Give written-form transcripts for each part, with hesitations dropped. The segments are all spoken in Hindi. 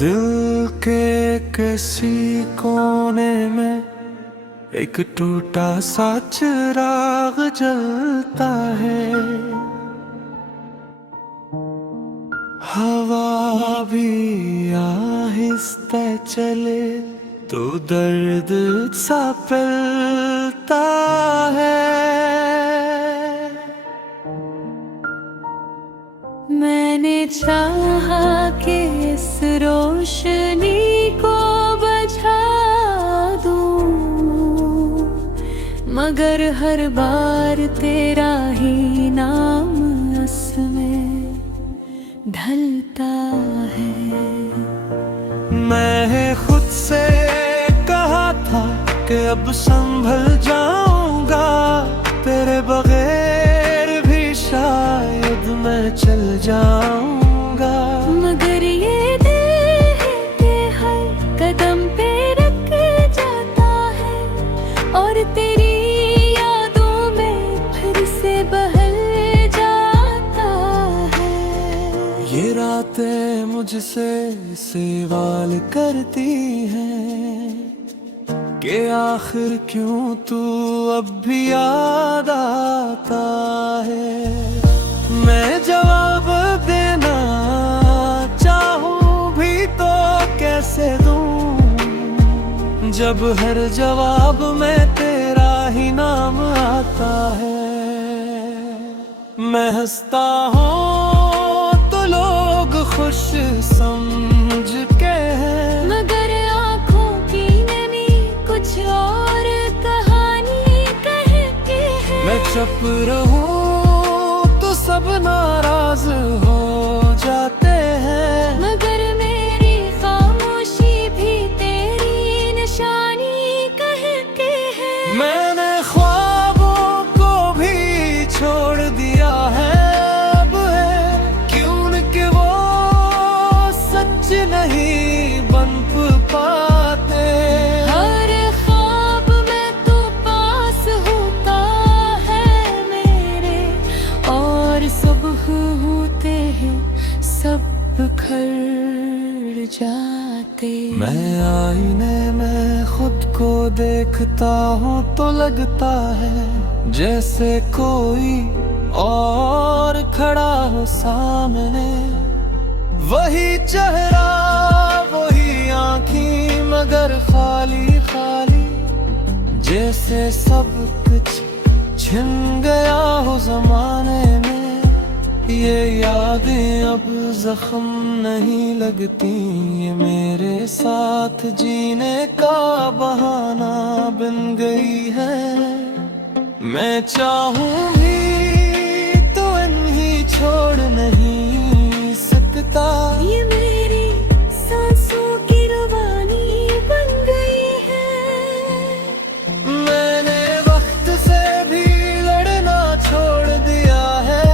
दिल के किसी कोने में एक टूटा सा चिराग जलता है। हवा भी आहिस्ते चले तो दर्द सा फैलता है। मैंने चाहा कि इस रोशनी को बुझा दूं, मगर हर बार तेरा ही नाम असमें ढलता है। मैं खुद से कहा था कि अब संभल जाऊंगा, तेरे बगैर भी शायद मैं चल जाऊंगा। मगर ये दिल है कि हर कदम पे रख जाता है और तेरी यादों में फिर से बहल जाता है। ये रातें मुझसे सवाल करती हैं कि आखिर क्यों तू अब भी याद आता है। मैं जवाब देना चाहूं भी तो कैसे दूं, जब हर जवाब में तेरा ही नाम आता है। मैं हंसता हूँ तो लोग खुश समझ के हैं, मगर आँखों की नमी कुछ और कहानी कह के है। मैं चुप रहूं तो सब नाराज हो जाते हैं, मगर मेरी खामोशी भी तेरी निशानी कह के है। मैंने ख्वाबों को भी छोड़ दिया है, अब है क्यों कि वो सच नहीं बन पाते। हर ख्वाब में तू पास होता है मेरे, और सुबह होते हैं सब बिखर जाते। मैं आईने में खुद को देखता हूँ तो लगता है जैसे कोई और खड़ा हो सामने। वही चेहरा वही आँखें मगर खाली खाली, जैसे सब कुछ छिन गया हो जमाने में। ये यादें अब जख्म नहीं लगती, ये मेरे साथ जीने का बहाना बन गई है। मैं चाहूं भी तो इन्हीं छोड़ नहीं सकता, ये मेरी सांसों की रवानी बन गई है। मैंने वक्त से भी लड़ना छोड़ दिया है,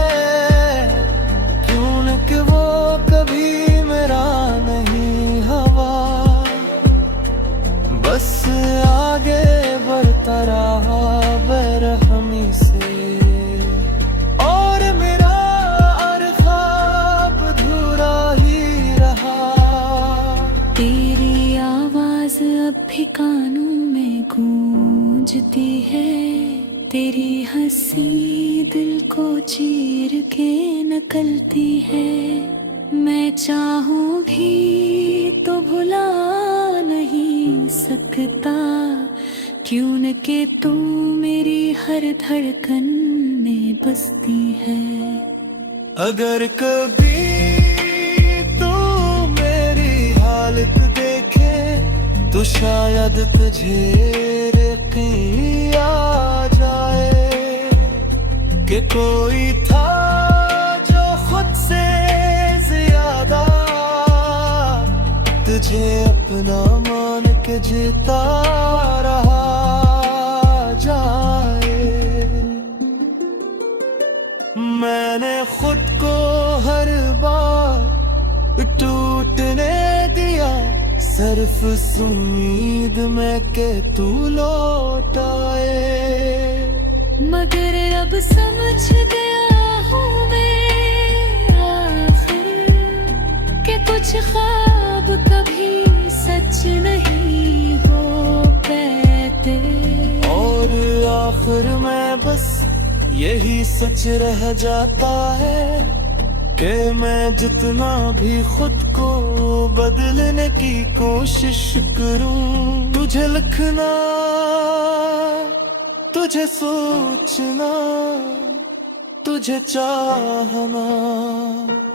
क्यों कि वो कभी मेरा नहीं हवा। बस आगे बढ़ता रहा बेरहमी से, और मेरा हर ख्वाब अधूरा ही रहा। तेरी आवाज अब भी कानों में गूंजती है, तेरी हंसी दिल को चीर के निकलती है। मैं चाहूं भी तो भुला नहीं सकता, क्यों न कि तू मेरी हर धड़कन में बसती है। अगर कभी तू मेरी हालत देखे तो शायद तुझे यकीन आ जाए कि कोई था जो खुद से ज्यादा तुझे अपना मान के जीता रहा जाए। मैंने खुद को हर बार टूटने दिया, सिर्फ उम्मीद में के तू लौट आए। मगर अब समझ गया हूँ मैं आखिर के कुछ ख्वाब ख्वाब कभी सच नहीं हो पाते, और आखिर में बस यही सच रह जाता है कि मैं जितना भी खुद को बदलने की कोशिश करूं, तुझे लिखना, तुझे सोचना, तुझे चाहना,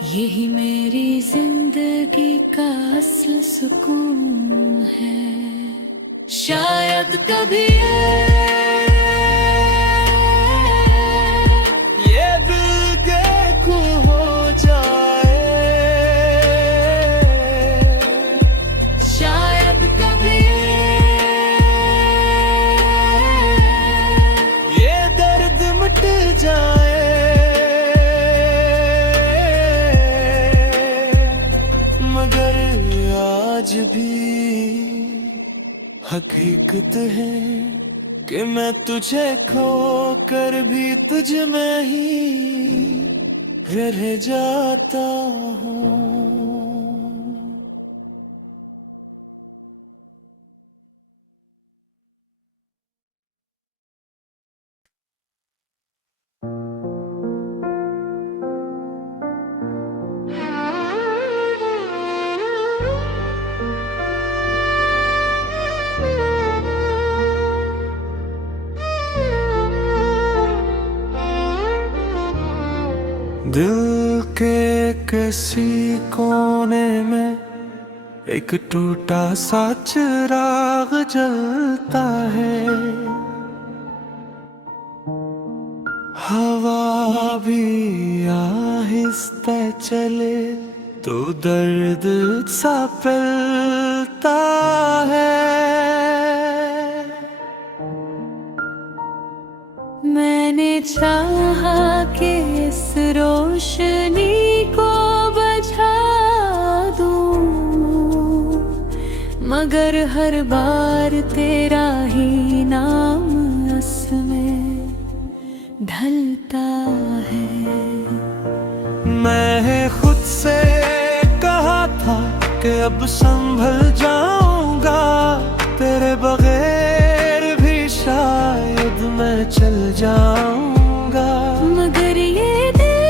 यही मेरी जिंदगी का असल सुकून है। शायद कभी ये दिल बेखू हो जाए, शायद कभी ये दर्द मिट जाए, मगर आज भी हकीकत है कि मैं तुझे खो कर भी तुझ में ही रह जाता हूँ। दिल के किसी कोने में एक टूटा सा चिराग जलता है, हवा भी आहिस्ते चले तो दर्द सा फैलता है। मैंने चाहा कि इस रोशनी को बुझा दूं, मगर हर बार तेरा ही नाम उसमें ढलता है। मैं खुद से कहा था कि अब संभल जाऊंगा, तेरे बगैर भी शायद मैं चल जाऊंगा, मगर ये दिल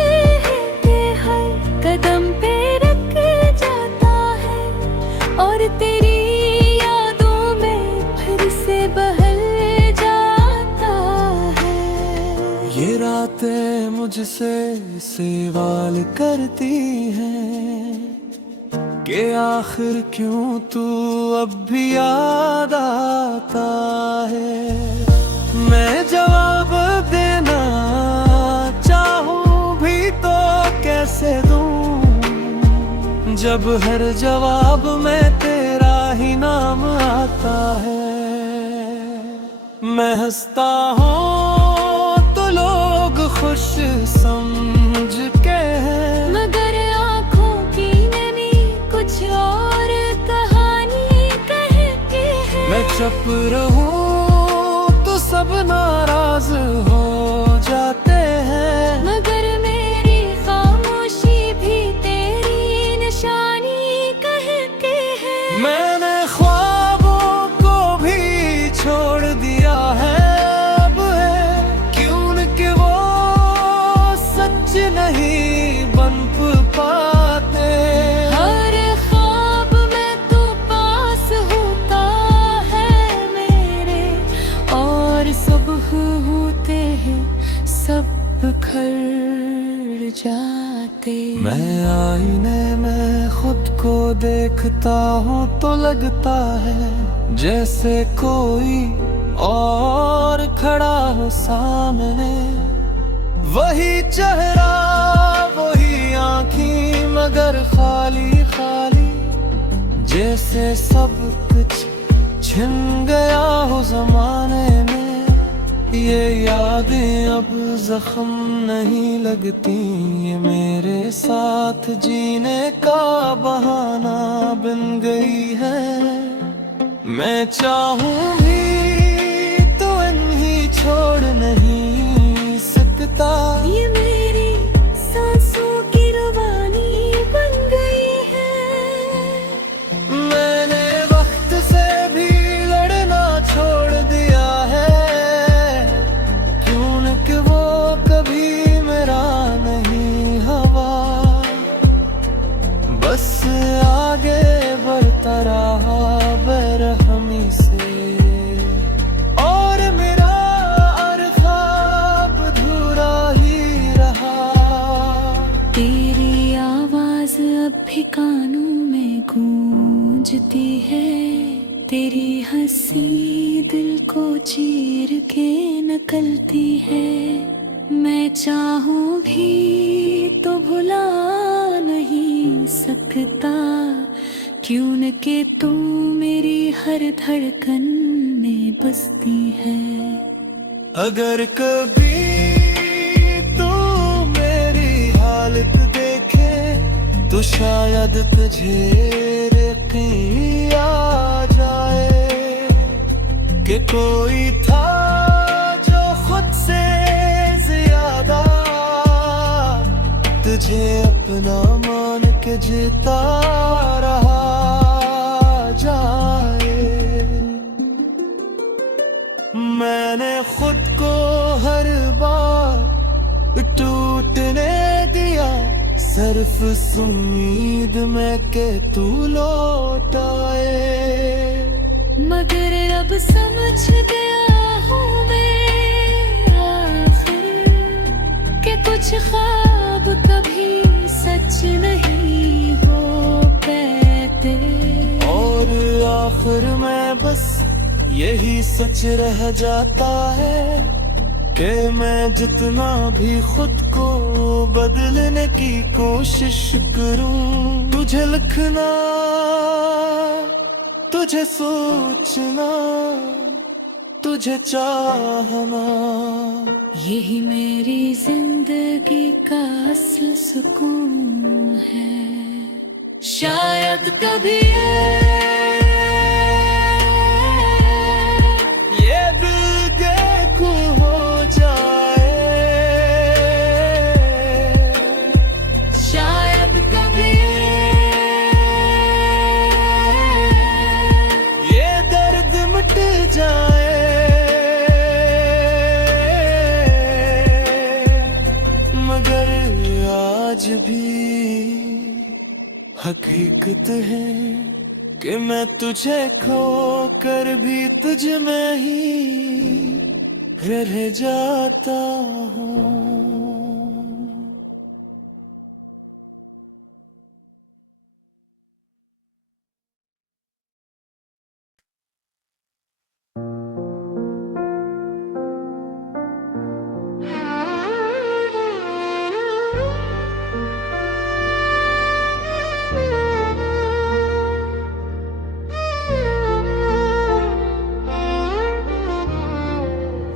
है कि हर कदम पे रख जाता है और तेरी यादों में फिर से बहल जाता है। ये रातें मुझसे सवाल करती हैं कि आखिर क्यों तू अब भी याद आता है। मैं जवाब देना चाहूं भी तो कैसे दूं, जब हर जवाब में तेरा ही नाम आता है। मैं हंसता हूँ तो लोग खुश समझ के हैं, मगर आँखों की नमी कुछ और कहानी कह के है। मैं चुप रहूं तो सब नाराज हो जाते हैं, मगर मेरी खामोशी भी तेरी निशानी कह के है। मैंने ख्वाबों को भी छोड़ दिया है, अब है क्यों कि वो सच नहीं बन पाते। हर ख्वाब में तू पास होता है मेरे, और सुबह होते हैं सब बिखर जाते। मैं आईने में खुद को देखता हूँ तो लगता है जैसे कोई और खड़ा हो सामने, वही चेहरा वही आँखें मगर खाली खाली, जैसे सब कुछ छिन गया हो जमाने में। ये यादें अब जख्म नहीं लगती, ये मेरे साथ जीने का बहाना बन गई है। मैं चाहूं भी तो इन्हीं छोड़ नहीं सकता, ये मेरी सांसों की रवानी बन गई है। आवाज अब भी कानों में गूंजती है, तेरी हंसी दिल को चीर के निकलती है। मैं चाहूं भी तो भुला नहीं सकता, क्यों न के तू मेरी हर धड़कन में बसती है। अगर कभी तू मेरी हालत देखे तो शायद तुझे यकीन आ जाए कि कोई था जो खुद से ज्यादा तुझे अपना मान के जीता रहा जाए। मैंने खुद को हर बार टूटने दिया, सिर्फ उम्मीद में के तू लौट आए। मगर अब समझ गया हूँ मैं आखिर कि कुछ ख्वाब कभी सच नहीं हो पाते, और आखिर में बस यही सच रह जाता है कि मैं जितना भी खुद को बदलने की कोशिश करूं, तुझे लिखना, तुझे सोचना, तुझे चाहना, यही मेरी जिंदगी का असल सुकून है। शायद कभी ये दिल देखूं हो जाए, शायद कभी ये दर्द मिट जाए। मगर आज भी हकीकत है कि मैं तुझे खो कर भी तुझ में ही रह जाता हूँ।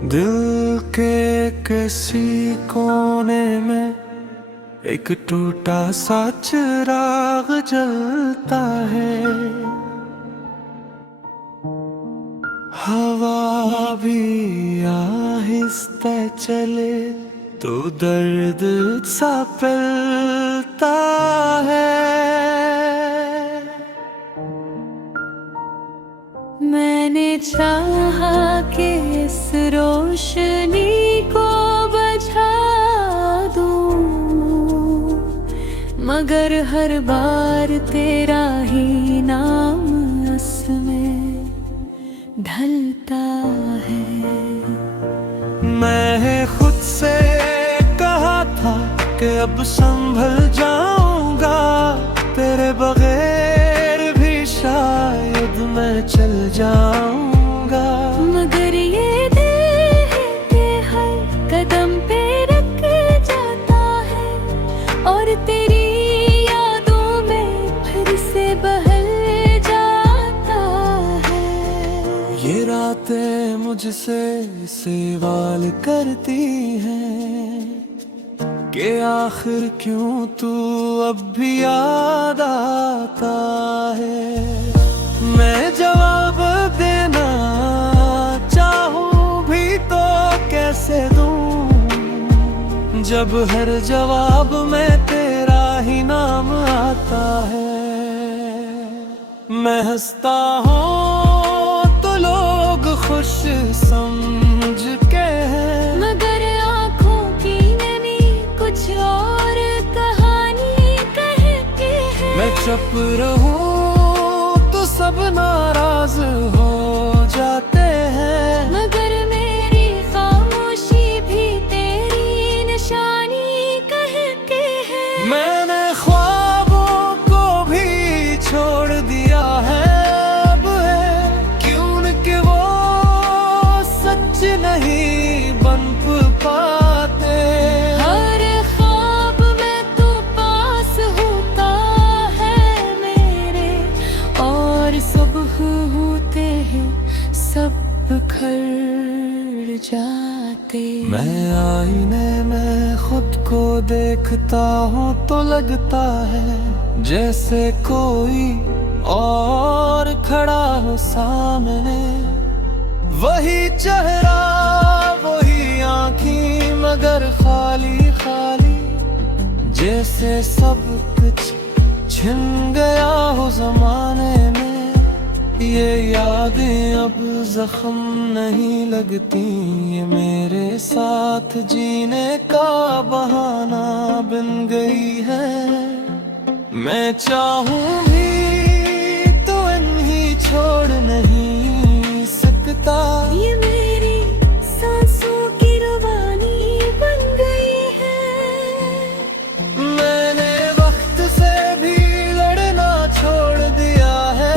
दिल के किसी कोने में एक टूटा सा चिराग जलता है, हवा भी आहिस्ते चले तो दर्द सा फैलता है। मैंने चाहा कि इस रोशनी को बुझा दूं, मगर हर बार तेरा ही नाम इसमें ढलता है। मैं खुद से कहा था कि अब संभल जाऊंगा, तेरे बगैर भी शायद मैं चल जाऊंगा। मगर ये दिल है कि हर कदम पे रख जाता है, और तेरी यादों में फिर से बहल जाता है। ये रातें मुझसे सवाल करती हैं कि आखिर क्यों तू अब भी याद आता है। मैं जवाब देना चाहूं भी तो कैसे दूं, जब हर जवाब में तेरा ही नाम आता है। मैं हंसता हूँ तो लोग खुश समझ के हैं, मगर आँखों की नमी कुछ और कहानी कहती है। मैं चुप रहूं तो सब नाराज हो जाते हैं, मगर मेरी खामोशी भी तेरी निशानी कहती है। मैंने ख्वाबों जाते। मैं आईने में खुद को देखता हूँ तो लगता है जैसे कोई और खड़ा हो सामने। वही चेहरा वही आँखें मगर खाली खाली, जैसे सब कुछ छिन गया हो जमाने में। ये यादें अब जख्म नहीं लगती, ये मेरे साथ जीने का बहाना बन गई है। मैं चाहूं भी तो इन्हीं छोड़ नहीं सकता। ये मेरी सांसों की रवानी बन गई है। मैंने वक्त से भी लड़ना छोड़ दिया है,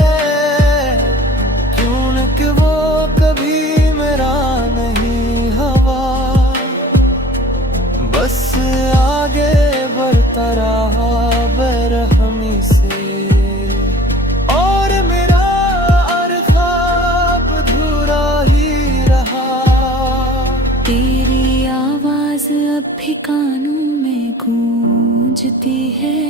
क्यों न कि वो कभी मेरा नहीं हवा। बस आगे बढ़ता रहा बेरहमी से, और मेरा हर ख्वाब अधूरा ही रहा। तेरी आवाज अब भी कानों में गूंजती है,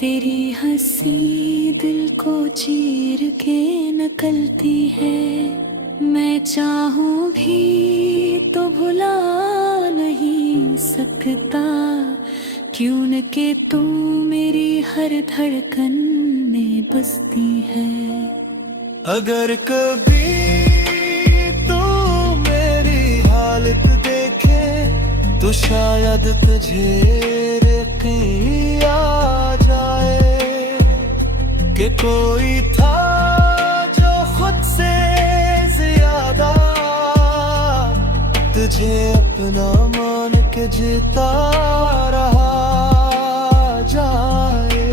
तेरी हंसी दिल को चीर के निकलती है। मैं चाहूं भी तो भुला नहीं सकता, क्यों न कि तू मेरी हर धड़कन में बसती है। अगर कभी तू मेरी हालत देखे तो शायद तुझे यकीन आ जाए कि कोई था जो खुद से ज्यादा तुझे अपना मान के जीता रहा जाए।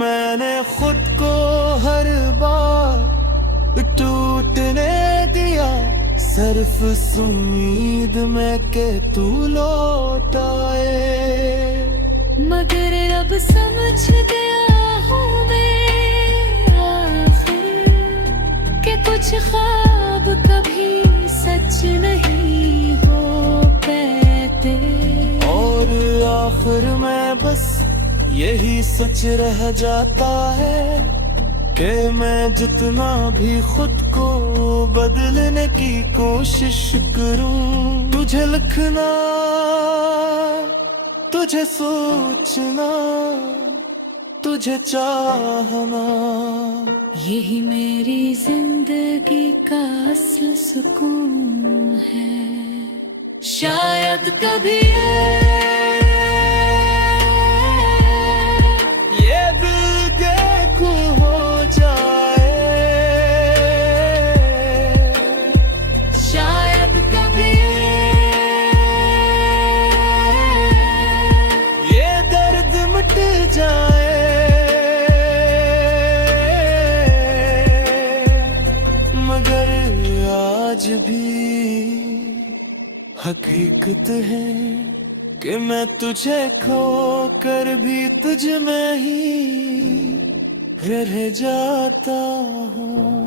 मैंने खुद को हर बार टूटने दिया, सिर्फ इस उम्मीद में के तू लौट आए। मगर अब समझ गया हूँ मैं आखिर कि कुछ ख्वाब कभी सच नहीं हो पाते। और आखिर में बस यही सच रह जाता है कि मैं जितना भी खुद को बदलने की कोशिश करूं, तुझे लिखना, तुझे सोचना, तुझे चाहना, यही मेरी जिंदगी का असल सुकून है। शायद कभी ये दिल देखूं हो जाए, शायद कभी ये दर्द मिट जाए। मगर आज भी हकीकत है कि मैं तुझे खो कर भी तुझ में ही रह जाता हूँ।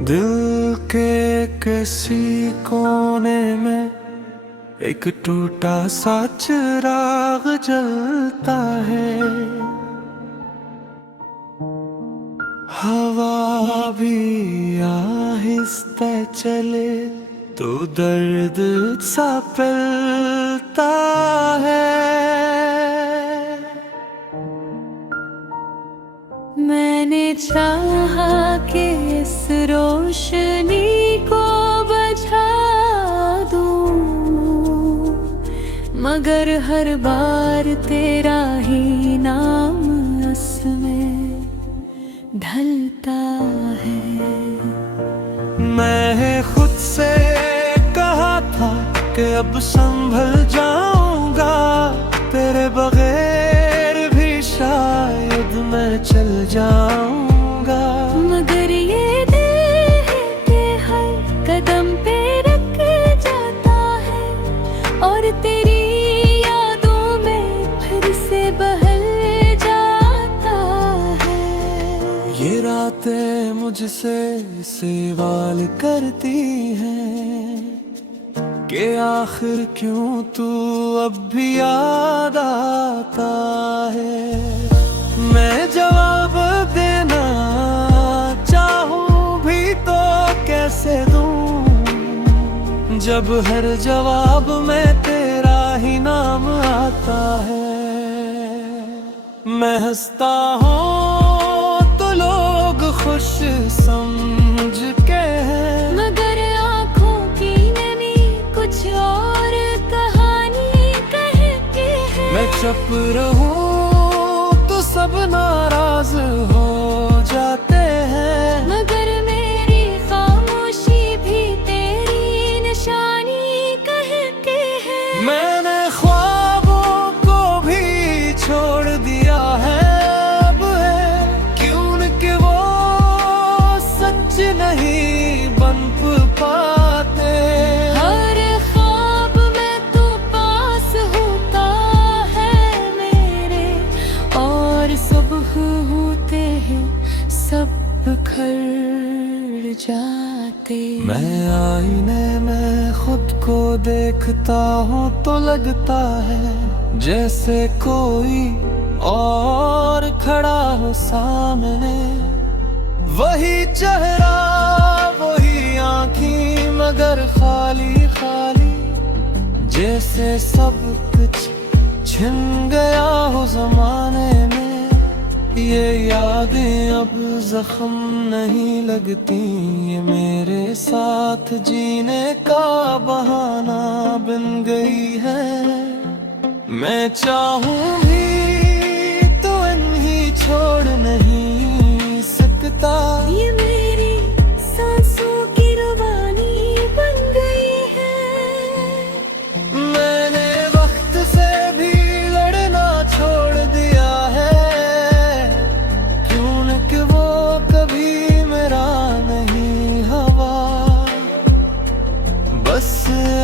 दिल के किसी कोने में एक टूटा सा चिराग जलता है। हवा भी आहिस्ते चले तो दर्द सा फैलता है। मैंने चाहा कि इस रोशनी को बुझा दूं, मगर हर बार तेरा ही नाम उसमें ढलता है। मैं खुद से कहा था कि अब संभल जाऊंगा, तेरे बगैर भी शायद मैं चल जाऊंगा। मगर ये दिल है कि हर कदम पे रख जाता है, और तेरी यादों में फिर से बहल जाता है। ये रातें मुझसे सवाल करती हैं कि आखिर क्यों तू अब भी याद आता है। मैं जवाब देना चाहूं भी तो कैसे दूं, जब हर जवाब में तेरा ही नाम आता है। मैं हंसता हूँ तो लोग खुश समझ के हैं, मगर आँखों की नमी कुछ और कहानी कहती है। मैं चुप रहूं तो सब नाराज हो जाते हैं, मगर मेरी खामोशी भी तेरी निशानी कहती है। मैंने ख्वाबों को भी छोड़ दिया है, अब है क्यों कि वो सच नहीं बन पाते। हर ख्वाब में तू पास होता है मेरे, और सुबह होते हैं सब बिखर जाते। मैं आईने में खुद को देखता हूँ तो लगता है जैसे कोई और खड़ा हो सामने। वही चेहरा वही आँखें मगर खाली खाली, जैसे सब कुछ छिन गया हो जमाने में। ये यादें अब जख्म नहीं लगती, ये मेरे साथ जीने का बहाना बन गई है। मैं चाहूं भी तो इन्हीं छोड़ नहीं सकता, ये मेरी सांसों की रवानी बन गई है। मैंने वक्त से भी लड़ना छोड़ दिया है, क्यों न कि वो कभी मेरा नहीं हवा। बस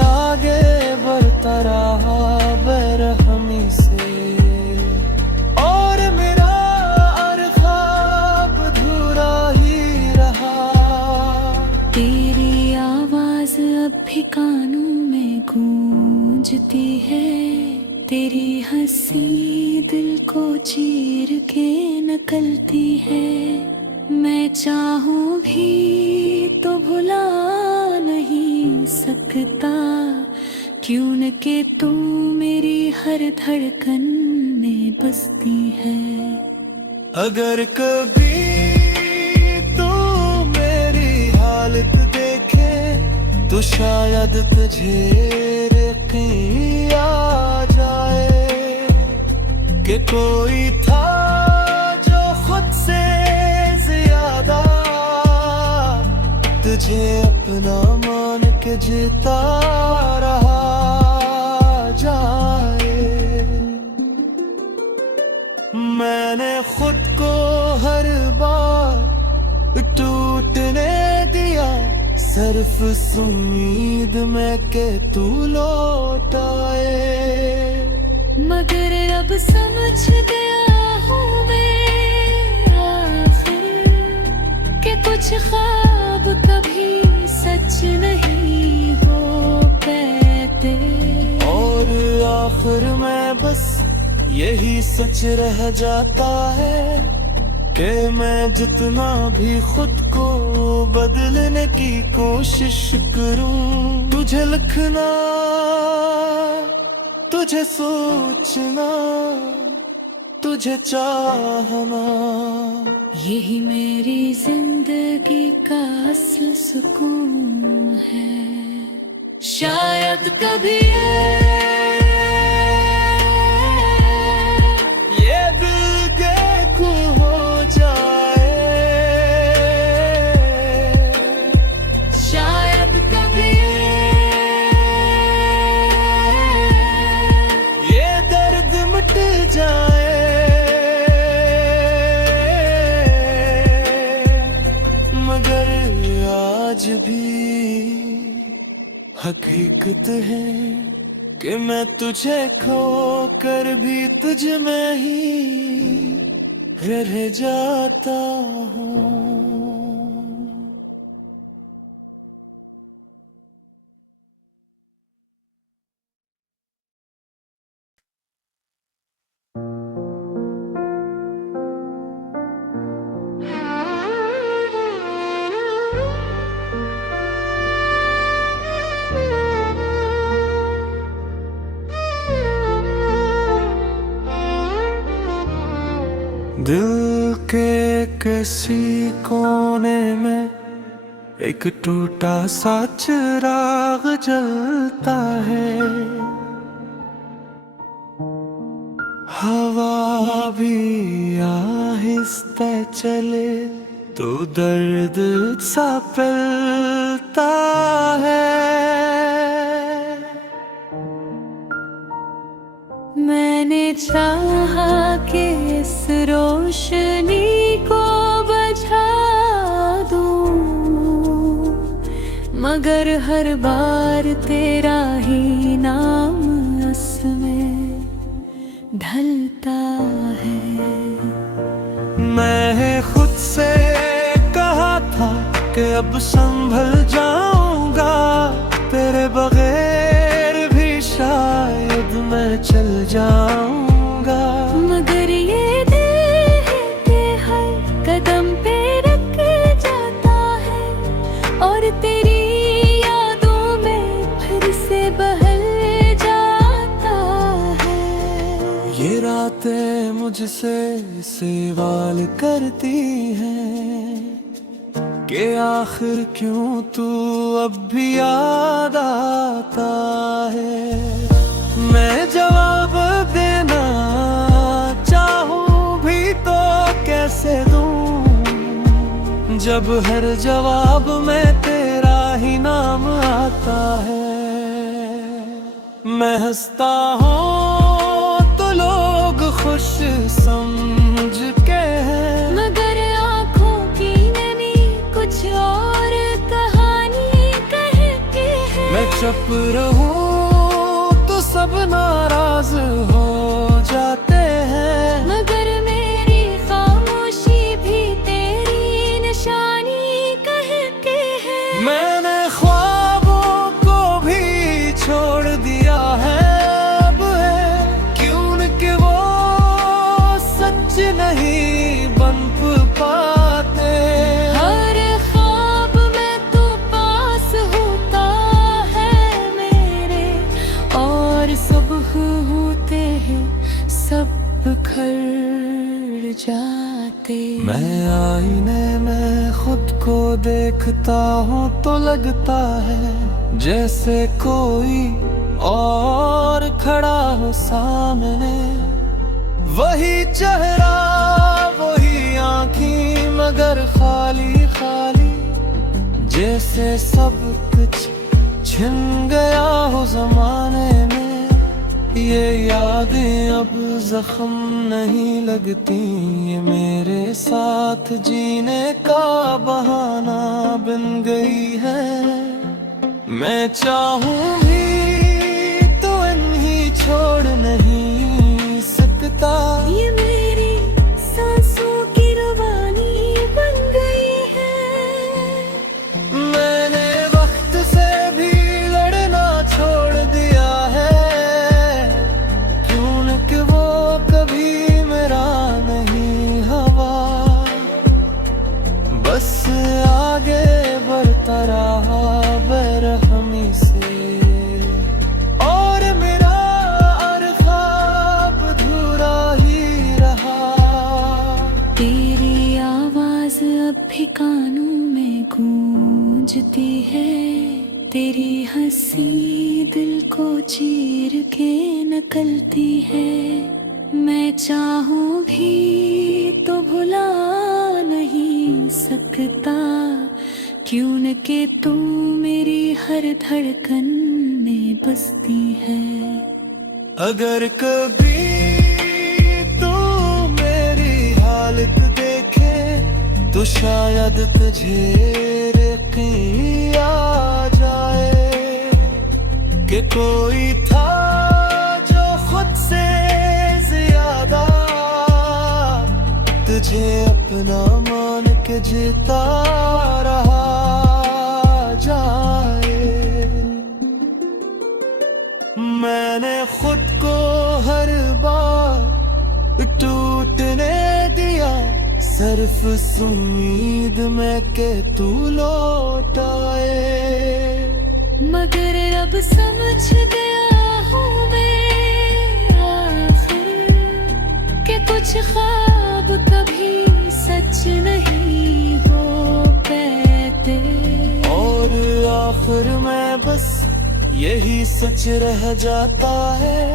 आगे बढ़ता रहा बेरहमी से, और मेरा हर ख्वाब अधूरा ही रहा। तेरी आवाज अब भी कानों में गूंजती है, तेरी हंसी दिल को चीर के निकलती है। मैं चाहूं भी तो भुला नहीं सकता, क्यों न कि तू मेरी हर धड़कन में बसती है। अगर कभी तू मेरी हालत देखे तो शायद तुझे यकीन आ जाए कि कोई था जो खुद से ज्यादा तुझे अपना मान के जीता रहा जाए। मैंने खुद को हर बार टूटने दिया, सिर्फ उम्मीद में के तू लौट आए। मगर अब समझ गया हूँ मैं आखिर कि कुछ ख्वाब कभी सच नहीं हो पाते। और आखिर में बस यही सच रह जाता है कि मैं जितना भी खुद को बदलने की कोशिश करूं, तुझे लिखना, तुझे सोचना, तुझे चाहना, यही मेरी जिंदगी का असल सुकून है। शायद कभी ये दिल बेखू हो जाए, शायद कभी हकीकत है कि मैं तुझे खो कर भी तुझ में ही रह जाता हूँ। दिल के किसी कोने में एक टूटा सा चिराग जलता है। हवा भी आहिस्ते चले तो दर्द सा फैलता है। मैंने चाहा कि इस रोशनी को बुझा दूं, मगर हर बार तेरा ही नाम उसमें ढलता है। मैं खुद से कहा था कि अब संभल जाऊंगा, तेरे बगैर भी शायद मैं चल जाऊंगा। मगर ये दिल है कि हर कदम पे रख जाता है और तेरी यादों में फिर से बहल जाता है। ये रातें मुझसे सवाल करती हैं कि आखिर क्यों तू अब भी याद आता है। मैं जवाब देना चाहूं भी तो कैसे दूं, जब हर जवाब में तेरा ही नाम आता है। मैं हंसता हूँ तो लोग खुश समझ के हैं, मगर आँखों की नमी कुछ और कहानी कह के है। मैं चुप रहूं तो सब नाराज हो जाते हैं, मगर मेरी खामोशी भी तेरी निशानी कह के है। मैंने ख्वाबों को भी छोड़ दिया है, अब है क्यों कि वो सच नहीं बन पाते। हर ख्वाब में तू पास होता है मेरे, और सुबह होते हैं सब बिखर जाते। मैं आईने में खुद को देखता हूँ तो लगता है जैसे कोई और खड़ा हो सामने। वही चेहरा वही आँखें मगर खाली खाली, जैसे सब कुछ छिन गया हो जमाने में। ये यादें अब जख्म नहीं लगती, ये मेरे साथ जीने का बहाना बन गई है। मैं चाहूं भी तो इन्हीं छोड़ नहीं सकता, ये मेरी सांसों की रवानी बन गई है। मैंने वक्त से भी लड़ना छोड़ दिया है, क्यों कि वो कभी मेरा नहीं हवा। बस आगे बढ़ता रहा बेरहमी से, और मेरा हर ख्वाब अधूरा ही रहा। तेरी आवाज अब भी कानों में गूंजती है, तेरी हंसी दिल को चीर के निकलती है। मैं चाहूं भी तो भुला नहीं सकता, क्यों न कि तू मेरी हर धड़कन में बसती है। अगर कभी तू मेरी हालत देखे तो शायद तुझे यकीन आ जाए। कि कोई था जो खुद से ज्यादा तुझे अपना मान के जीता रहा जाए। मैंने खुद को हर बार टूटने दिया, सिर्फ इस उम्मीद में के तू लौट आए। मगर अब समझ गया हूँ मैं आखिर कि कुछ ख्वाब कभी सच नहीं हो पाते। और आखिर में बस यही सच रह जाता है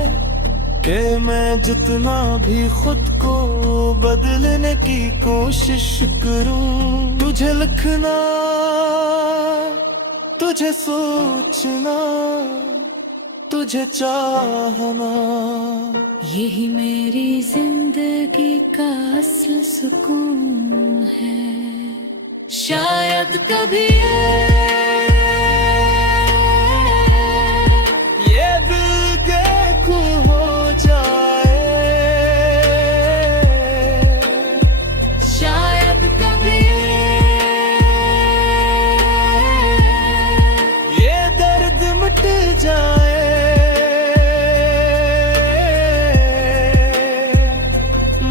कि मैं जितना भी खुद को बदलने की कोशिश करूं, तुझे लिखना, तुझे सोचना, तुझे चाहना, यही मेरी जिंदगी का असल सुकून है। शायद कभी ये दिल देखूं हो जाए, शायद कभी ये दर्द मिट जाए।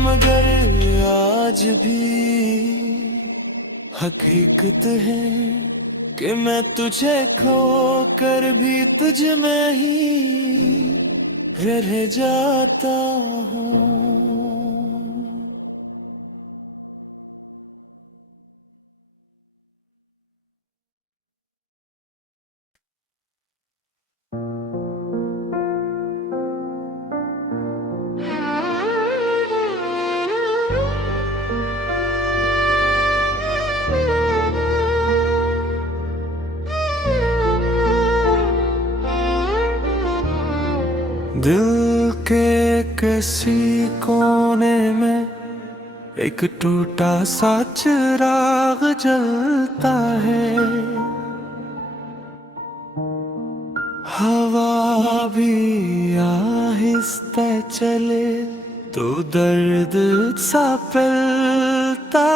मगर आज भी हकीकत है कि मैं तुझे खो कर भी तुझ में ही रह जाता हूँ। दिल के किसी कोने में एक टूटा सा चिराग जलता है। हवा भी आहिस्ते चले तो दर्द सा फैलता